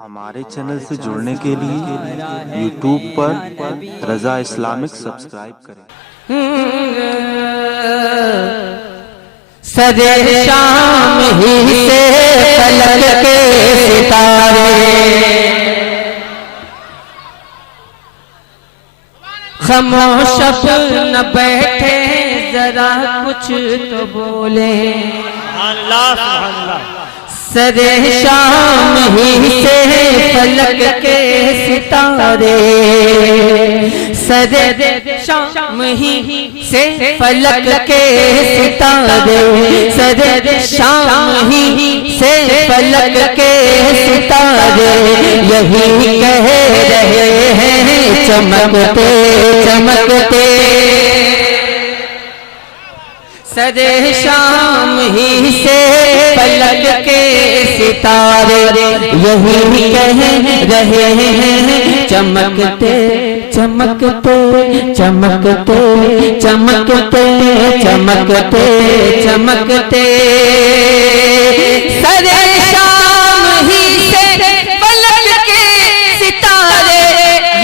हमारे चैनल से जुड़ने के लिए YouTube पर रजा इस्लामिक सब्सक्राइब करें। सजे शाम ही से फलक के सितारे खामोश न बैठे, जरा कुछ तो बोले। सरे शाम ही से फलक के सितारे, सरे शाम ही से फलक के सितारे, सरे शाम ही से फलक के सितारे यही कह रहे हैं चमकते चमकते। सजे शाम ही से फलक के सितारे यही कह रहे हैं चमकते चमकते चमकते चमकते चमकते चमकते। सजे शाम ही से फलक के सितारे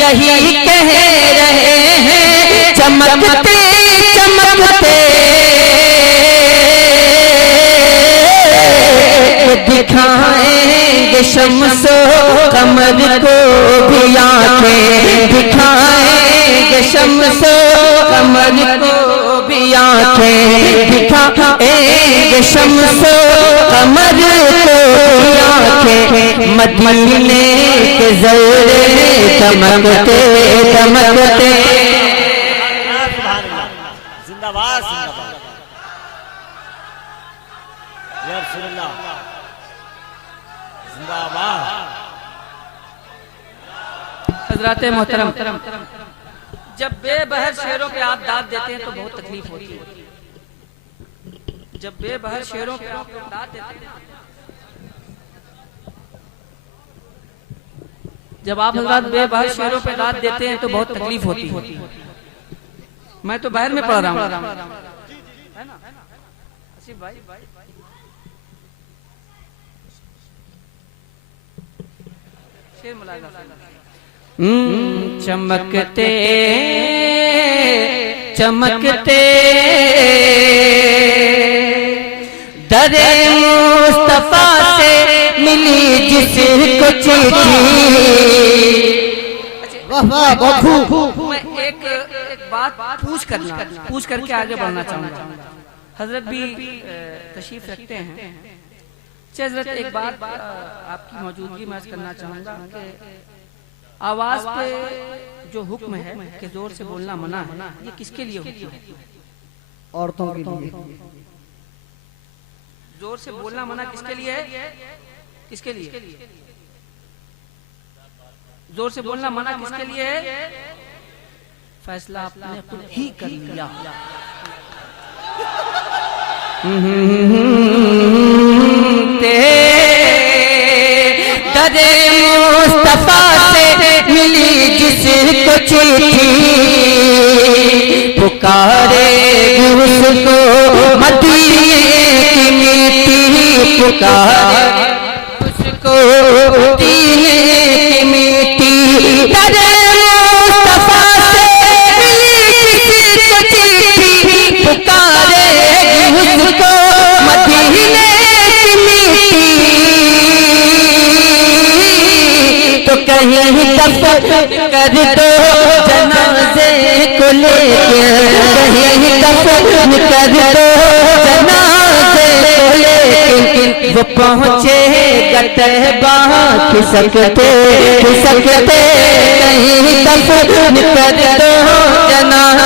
यही कह रहे हैं चमकते चमकते। दिखाएंगे शम्सो कमर को भी आंखें, दिखाएंगे शम्सो कमर को भी आंखें, दिखाएंगे शम्सो कमर को भी आंखें। मदीने के ज़ोरे चमकते चमकते। जिंदाबाद जिंदाबाद या रसूलल्लाह जिंदाबाद। हज़रात मोहतरम, जब बेबहर शेरों पे आप दाद देते हैं तो बहुत तकलीफ होती है। जब बेबहर शेरों पे आप दाद देते हैं, जब आप हज़रात बेबहर शेरों पे दाद देते हैं तो बहुत तकलीफ होती है। मैं तो बाहर में पढ़ रहा हूँ, है ना आसिफ भाई। शेर मुलाज़ा चमकते चमकते दरे मुस्तफा से मिली जिसको चिट्ठी। मैं एक बात पूछ करके आगे बढ़ना चाहूँगा। हजरत भी तशरीफ रखते हैं। हजरत एक बात आपकी मौजूदगी में अर्ज करना चाहूँगा कि आवाज पे जो हुक्म है कि जोर से बोलना मना है, ये किसके लिए हुक्म है? औरतों के लिए। जोर से बोलना मना किसके लिए है? किसके लिए? जोर से बोलना मना किसके लिए है? फैसला आपने खुद ही कर लिया। दरे मुस्तफा से मिली जिसको चिट्ठी, पुकारे उसको मदीने की मिट्टी, पुकारे उसको मदीने की मिट्टी। दरे मुस्तफा से मिली जिसको चिट्ठी, पुकारे उसको मदीने की मिट्टी। तो कहीं दफन कर दो जनाजे को लेके, कहीं दफन कर दो जनाजे को लेके। वो पहुँचे तैबा खिसकते खिसकते, कहीं दफन कर दो जनाजे।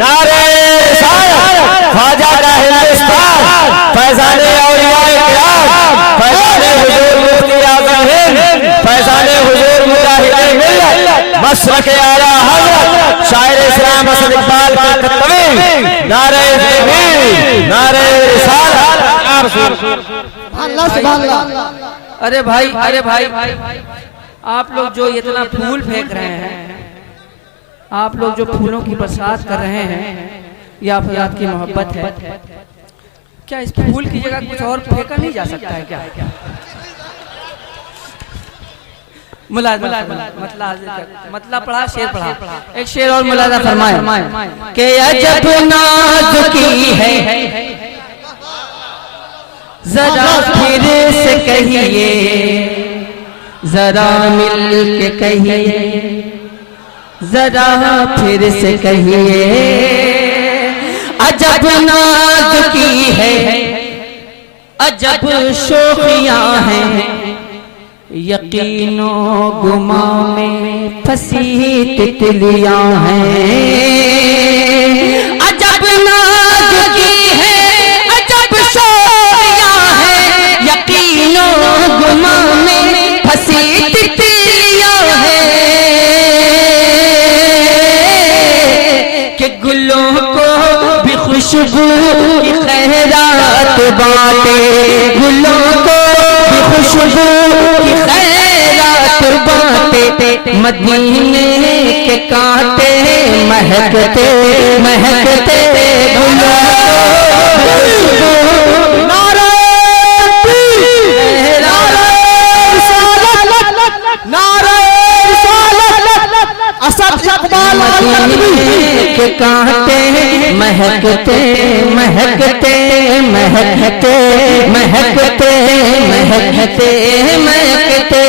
नारे ख्वाजा का हिंदुस्तान, फैज़ाने औलियाए किराम, फैज़ाने हुजूर मुफ्ती आज़म हिंद, फैज़ाने हुजूर मुजाहिदे मिल्लत, मशरक़े आला हज़रत शायर इस्लाम हसन इक़बाल का तकवीम। नारे तकबीर, नारे रिसालत, या रसूल अल्लाह सुभान अल्लाह। अरे भाई आप लोग जो इतना फूल फेंक रहे हैं, आप लोग जो फूलों की बरसात कर रहे हैं, ये आप हज़रात की मोहब्बत है। क्या इस फूल की जगह कुछ और फेंका नहीं जा सकता है क्या? मतला पढ़ा, शेर पढ़ा। एक शेर और मुलाजा फरमाए कि अजब नाजुकी है जरा फिर से कहिए, जरा मिल के कहिए, जरा फिर से कहिए। अजब नाजुकी है, अजब शोखियां हैं, यकीनो गुमा में फंसी तितलियां हैं। अजब नाजुकी है, अजब शोखियां हैं, यकीनो गुमा में फंसी तितलियां हैं। कि गुलों को भी खुशबू की खैरात बांटे, गुलों को भी खुशबू की खैरात बांटे, मदीने के कांटे महकते महकते गुलों को भी खुशबू। नारे के कांटे महकते महकते महकते महकते महकते महकते,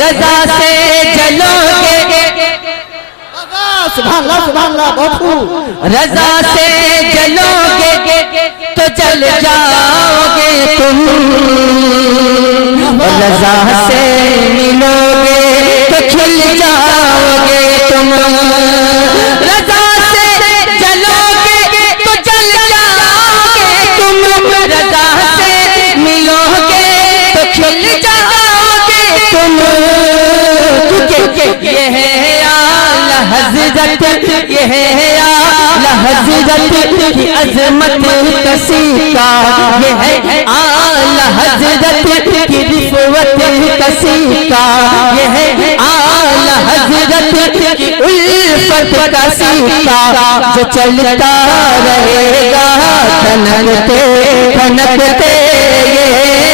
रज़ा से जलोगे, सुभान अल्लाह सुभान अल्लाह, बहुत खूब। रज़ा से जलोगे तो जल जाओगे तुम, रज़ा से मिलोगे तो खिल जाओगे तुम। रज़ा से जलोगे तो जल जाओगे तुम, रज़ा से मिलोगे तो खिल जाओगे तुम। ये है आला हज़रत, ये है आला हज़रत की अज़मत कसी का, ये है आला हज़रत की रिफ़वत कसी का, ये है आला हज़रत की उल्फत कसी का। जो चलता रहेगा खनकते खनकते, ये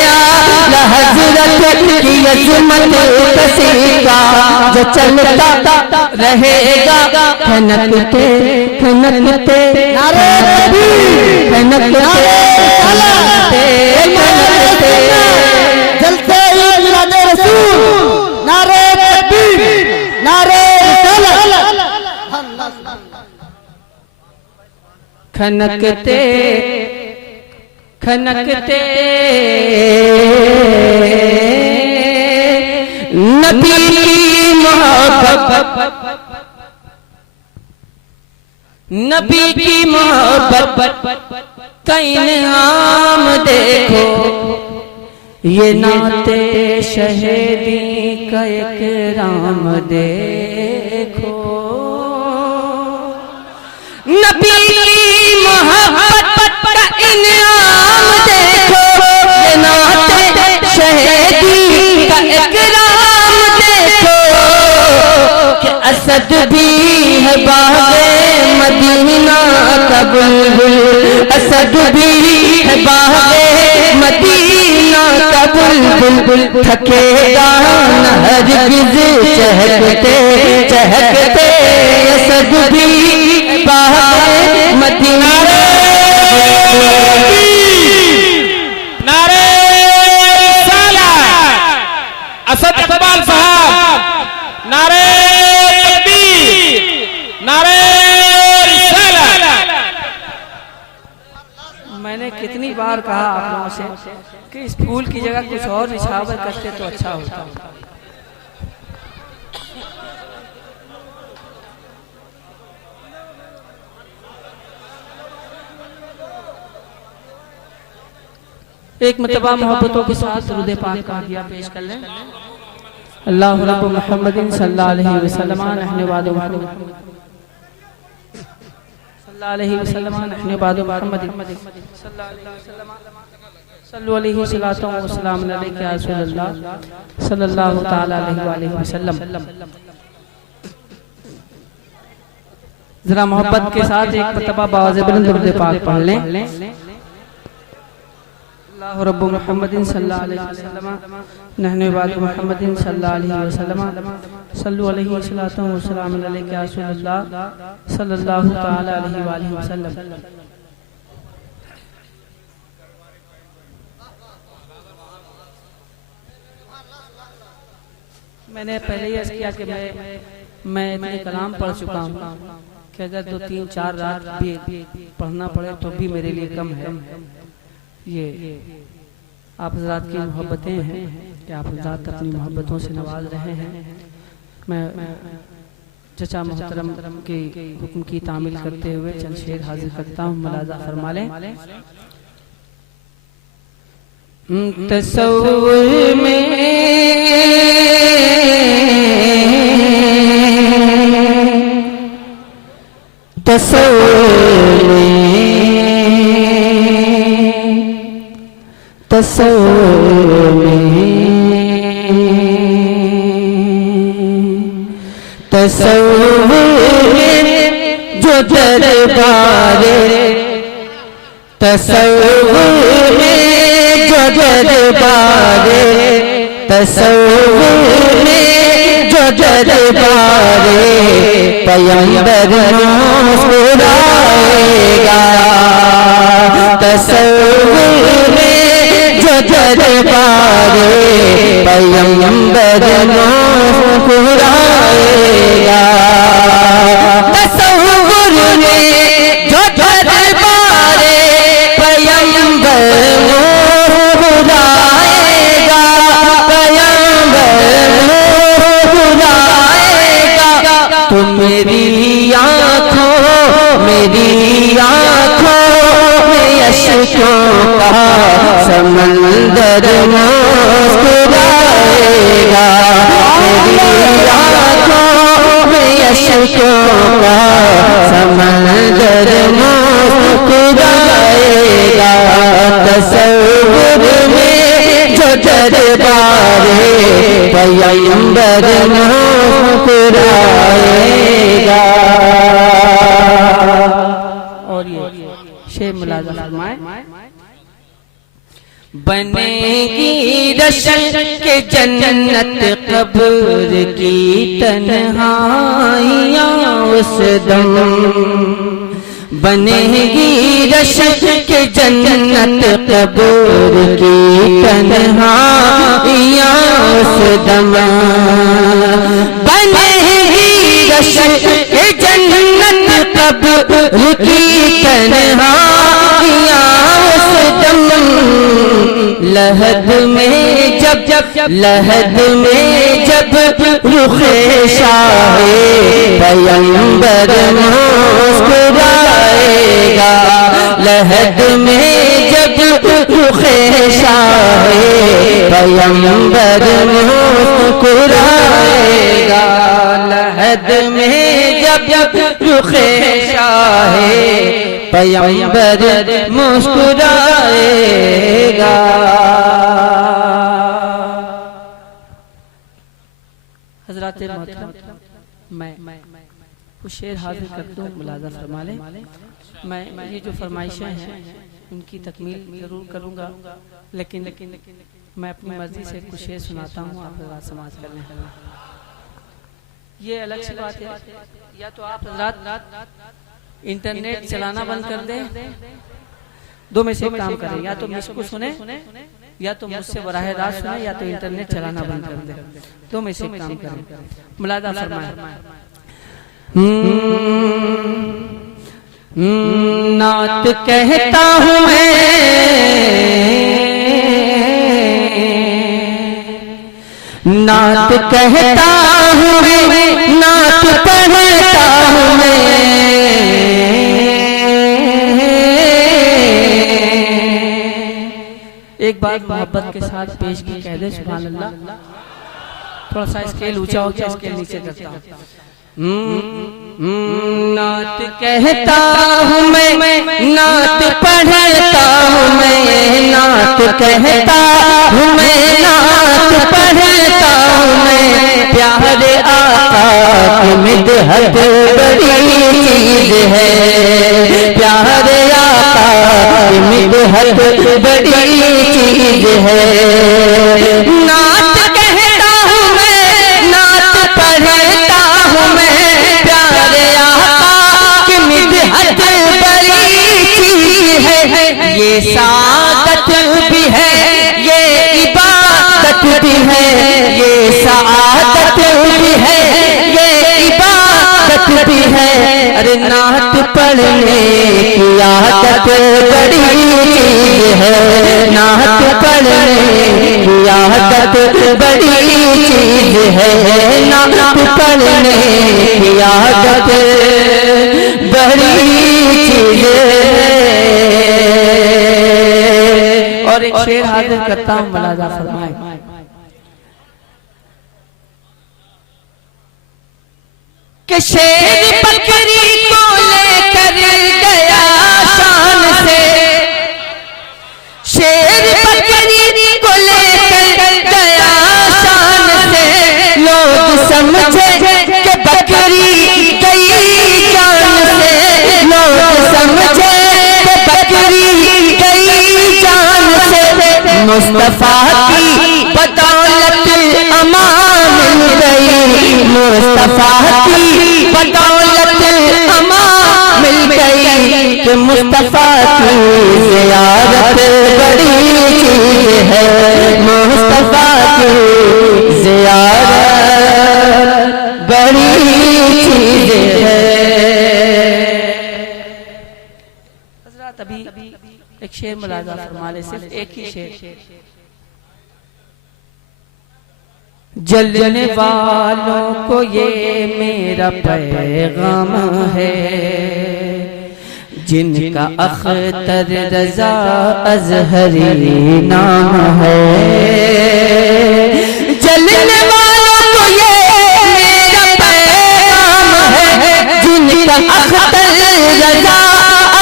आला हज़रत की अज़मत कसी का। जो चलता रहेगा खनकते खनकते, नारे तकबीर, खनकते खनकते खनकते, जलते ही मिलादे रसूल, नारे तकबीर, नारे रिसालत। खनकते खनकते नबी की मोहब्बत, नबी की मोहब्बत का इनाम देखो, ये नाते शहीदी का इकराम देखो। नबी की मोहब्बत का इनाम देखो, ये नाते शहीदी का इकराम देखो। कि असद भी है बागे मदीना का बुलबुल, असद भी है बागे मदीना का बुलबुल। थकेगा न हरगिज़ चहकते चहकते, असद भी बागे मदीना। नारे रिसालत, असद इकबाल साहब, नारे तकबीर, नारे रिसालत। मैंने कितनी बार कहा आप लोगों से कि इस फूल की जगह कुछ और निछावर करते तो अच्छा होता। एक मतबा मोहब्बतों के साथ दुरूद पाक का हदिया पेश कर लें। अल्लाह रब्ब मुहम्मदिन सल्लल्लाहु अलैहि वसल्लम नहने वादो मुहम्मद सल्लल्लाहु अलैहि वसल्लम नहने वादो मुहम्मद सल्लल्लाहु अलैहि सलातो व सलाम अलैका या रसूलल्लाह सल्लल्लाहु तआला अलैहि वसल्लम। जरा मोहब्बत के साथ एक मतबा बाज़ बुलंद दुरूद पाक पढ़ लें। अल्लाह रब्बु मुहम्मदिन सल्लल्लाहु अलैहि वसल्लम नहनु इबादु मुहम्मदिन सल्लल्लाहु अलैहि वसल्लम सल्लु अलैहि वसल्लम व सलाम अलैका या रसूलल्लाह सल्लल्लाहु तआला अलैहि व आलिहि वसल्लम। मैंने पहले ही अर्ज़ किया कि मैं इतने कलाम पढ़ चुका हूँ कि अगर 2, 3, 4 रात भी पढ़ना पड़े तो भी मेरे लिए कम है। ये आप हज़रात की मोहब्बतें हैं कि आप हज़रात अपनी मोहब्बतों से नवाज रहे हैं। मैं चचा मोहतरम के हुक्म की तामील करते हुए चंद शेर हाजिर करता हूँ, मुलाज़ा फरमा लें। तसव्वुर में तसव्वुर में जो दरबारे तसव्वुर में जो दरबारे तसव्वुर में जो दरबारे पैगंबर मुस्कुराएगा। तसव्वुर में जो दरबारे पैगंबर मुस्कुराएगा। तसव्वुर में जो दरबारे पैगंबर मुस्कुराएगा। पैगंबर मुस्कुराएगा। तो मेरी आँखों में अश्कों का समंदर मुस्कुराएगा। मेरी आँखों में अश्कों का समंदर मुस्कुराएगा। तसव्वुर में जो दरबारे पैगंबर मुस्कुराएगा। और ये शेर मुलाज़ा फरमाए। बनेगी रशक के जन्नत कब्र की तन्हाइयाँ उस दम। बनेगी रशक के जन्नत कब्र की तन्हाइयाँ उस दम। बनेगी रशक के जन्नत कब्र की तन्हाइयाँ उस दम। लहद में जब रुखे शाहे पैगंबर मुस्कुराएगा। लहद में जब रुखे शाहे पैगंबर मुस्कुराएगा। लहद में जब रुखे शाहे पैगंबर मुस्कुराएगा। हज़रात मोहतरम, मैं कुछ शेर हाजिर करता हूँ, मुलाज़ा फरमा लें। मैं ये जो फरमाइशें हैं उनकी तकमील जरूर करूँगा, लेकिन मैं अपनी मर्जी से कुछ शेर सुनाता हूँ, आप हज़रात समाज कर लें। ये अलग सी बात है, या तो आप हज़रात इंटरनेट चलाना बंद कर दें, दो में से एक काम करें, या तो मुझको सुने या तो मुझसे बराह रास्त सुने, या तो इंटरनेट चलाना बंद कर दें, दो में से एक काम करें। मुलाज़ा फरमाएं। नात कहता हूँ मैं, नात कहता हूँ मैं, नात पढ़ता हूँ मैं। एक बात मोहब्बत के साथ पेश की कह दे सुभान अल्लाह। थोड़ा सा स्केल ऊंचा हो गया, स्केल नीचे करता हूँ। नात कहता हूँ मैं, नात पढ़ता हूँ मैं। नात कहता हूँ मैं, नात पढ़ता हूँ मैं। प्यारे आका की मिदहत बड़ी चीज है। प्यारे आका की मिदहत बड़ी चीज है। नात कहता हूँ मैं, नात पढ़ता हूँ मैं, प्यारे आका की मिदहत बड़ी चीज है। ये सादत भी है, ये इबादत भी है, ये सादत भी है, ये इबादत भी है। अरे नात पढ़ने की आदत बड़ी चीज है, नात पढ़ने की आदत बड़ी चीज है, नात पढ़ने की आदत बड़ी चीज है। और एक शेर हाजिर करता हूँ, मुलाजा फरमाए। कि शेर बकरी को लेकर गया शान से, शेर बकरी को लेकर गया शान से, लोग समझे कि बकरी गई जान से, लोग समझे कि बकरी गई जान से। मुस्तफा की बदौलत अमान मिल गई, मुस्तफा की बदौलत अमान मिल गई, कि मुस्तफा की ज़ियारत बड़ी चीज है, मुस्तफा की ज़ियारत बड़ी चीज है। हज़रत अभी एक शेर मुलाजा फरमा ले, सिर्फ एक ही शेर। जलने वालों को ये मेरा पैगाम है, जिनका अख्तर रजा अजहरी नाम है। जलने वालों को ये मेरा पैगाम है, जिनका अख्तर रजा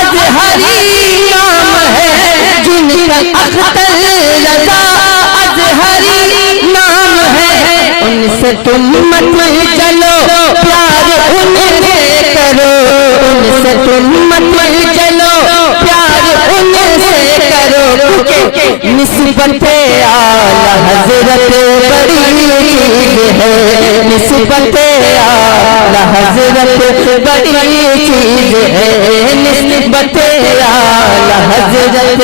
अजहरी नाम है, जिनका अख्तर रजा अजहरी नाम है। उनसे तुम मत चलो, प्यार उनसे करो, उनसे तुम मत चलो, प्यार उनसे करो, क्योंकि निस्बत आला हजरत बड़ी चीज है, निस्बत आला हजरत बड़ी चीज है, निस्बत आला हजरत।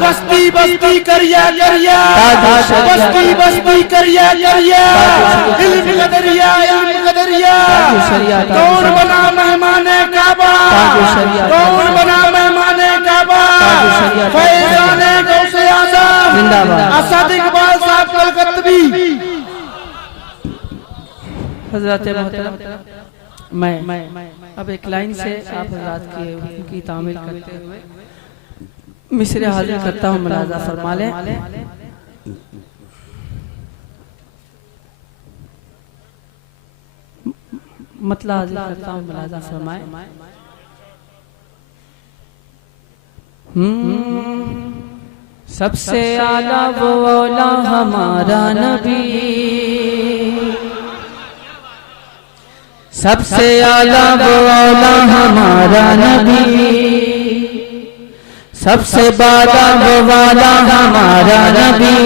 बस्ती बस्ती करिया करिया, बस्ती बस्ती करिया करिया, इल्म कदरिया इल्म कदरिया। कौन बना मेहमाने काबा, कौन बना मेहमाने काबा, फैजाने गौसे आज़म असद इकबाल साहब कलकत्तवी। हज़रत मोहतरम, मैं अब एक लाइन से आप हज़रात की तामील करते हुए मिसरे हाजिर करता हूँ, मुलाजा फरमा लें। मतला हाजिर करता हूँ, मुलाजा फरमाए। सबसे आला वो औला हमारा नबी, सबसे आला वो औला हमारा नबी, सबसे बाला वो वाला हमारा नबी,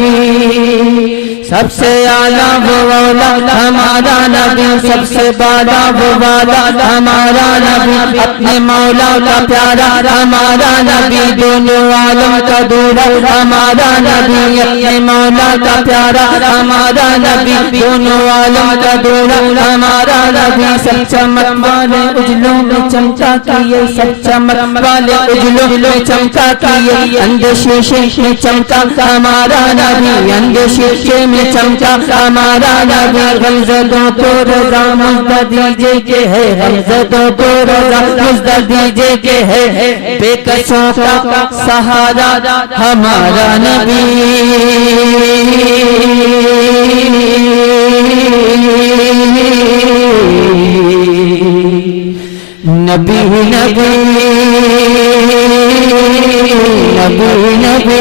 सबसे आला वो वाला हमारा नबी, सबसे बाला वो वाला हमारा नबी, अपने मौला का प्यारा हमारा नबी, दोनों आलम का दूल्हा हमारा नबी, अपने मौला का प्यारा हमारा नबी, दोनों आलम का दूल्हा हमारा नबी। सब चमक वाले उजलों में चमका किए, सब चमक वाले उजलों में चमका किए, अंदर शीशे में चमका हमारा नबी, अंदर शीशे में चमका हमारा नबी। गमज़दों को रज़ा मुज़्दा दीजिए के है, गमज़दों को रज़ा मुज़्दा दीजिए के है, बेकसों का सहारा हमारा नबी। नबी नबी नबी नबी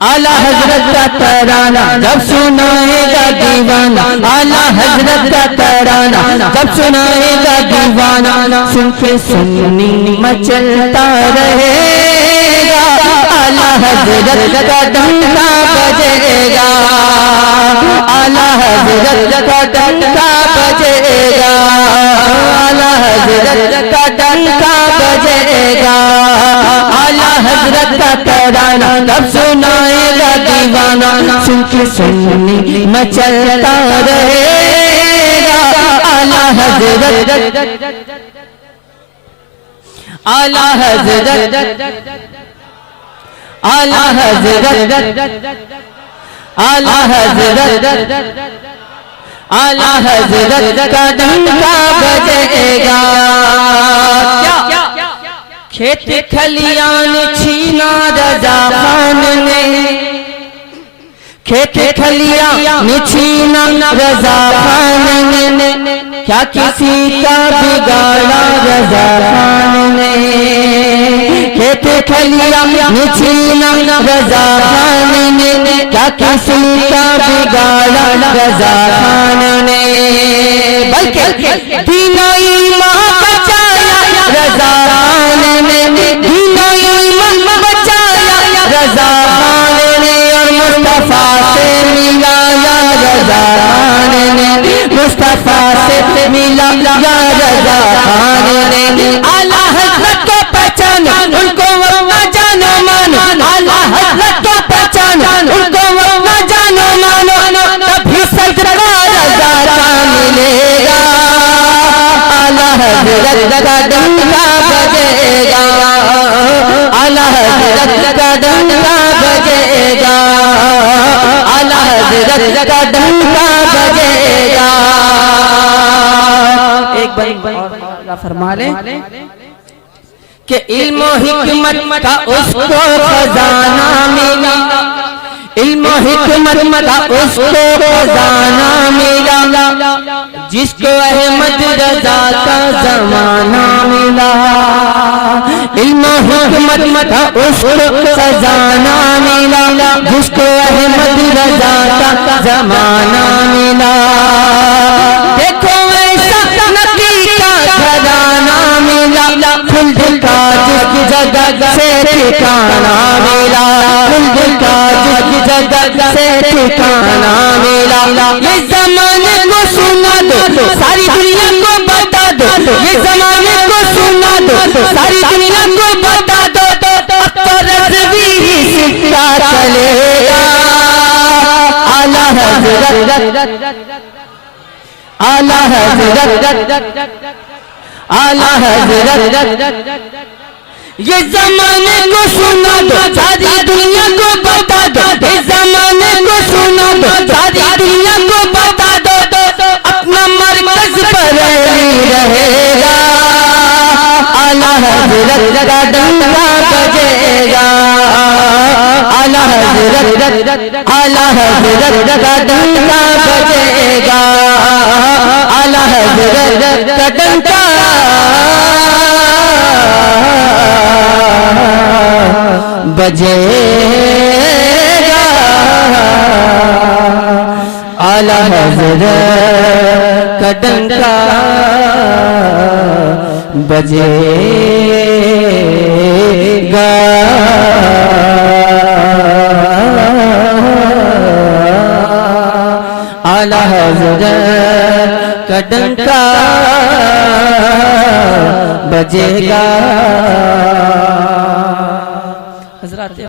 आला हजरत का तराना जब सुनाएगा दीवाना, आला हजरत का तराना जब सुनाएगा दीवाना, सुन के सुन्नी मचलता रहेगा, आला हजरत का डंका बजेगा, आला हजरत का डंका बजेगा, आला हजरत का डंका बजेगा, आला हजरत का तराना तब सुनाएगा दीवाना, सुन के सुन्नी मचलता रहेगा, आला हजरत, आला हजरत, आला हजरत, आला हजरत, आला हजरत का डंका बजेगा। खेत खलियान छीना रजा खान ने, खेत खलियान छीना रजा खान ने, क्या किसी का बिगाड़ा रजा खान ने, खेत खलियान छीना रजा खान ने, क्या किसी का बिगाड़ा रजा खान ने, बल्कि दीनो ईमान बचाया रजा खान ने, दीनो ईमान बचाया रजा खान ने, और मुस्तफा से मिलाया रजा खान ने, मुस्तफा से मिलाया रजा खान ने, आला हजरत को पहचानो उनको वल्लाह जानो मानो, आला हजरत को पहचानो उनको वल्लाह जानो मानो, तभी सरकार रजा मिलेगा, आला हजरत का डंका बजेगा, आला हजरत का डंका बजेगा, आला हजरत का डंका बजेगा। एक बार फरमा ले कि इल्म हिकमत का उसको खजाना मिला, इल्म हिकमत का उसको खजाना मिला, जिसको अहमद रजा का जमाना मिला, इल्म हिकमत का उसको खजाना मिला, जिसको अहमद रजा का जमाना मिला, देखो ऐसा नबी का खजाना मिला, फुल दिल का जिसकी जगह से ठिकाना मिला, फुल दिल का जिसकी जगह से ठिकाना मिला, ये जमाने को सुना दो सारी दुनिया को बता दो, ये जमाने को सुना दो सारी दुनिया को बता दो, तो रज़वी ही सिक्का चलेगा, आला हजरत, आला हजरत, आला हजरत, ये जमाने को सुना दो सारी दुनिया को बता दो, ये जमाने को सुना दो सारी दुनिया को बता दो, अपना मरकज पर रहेगा, आला हजरत का डंका बजेगा, आला हजरत, आला हजरत का डंका बजेगा, आला हजरत का डंका बजेगा, आला हजरत का डंका बजेगा, आला हजरत का डंका बजेगा।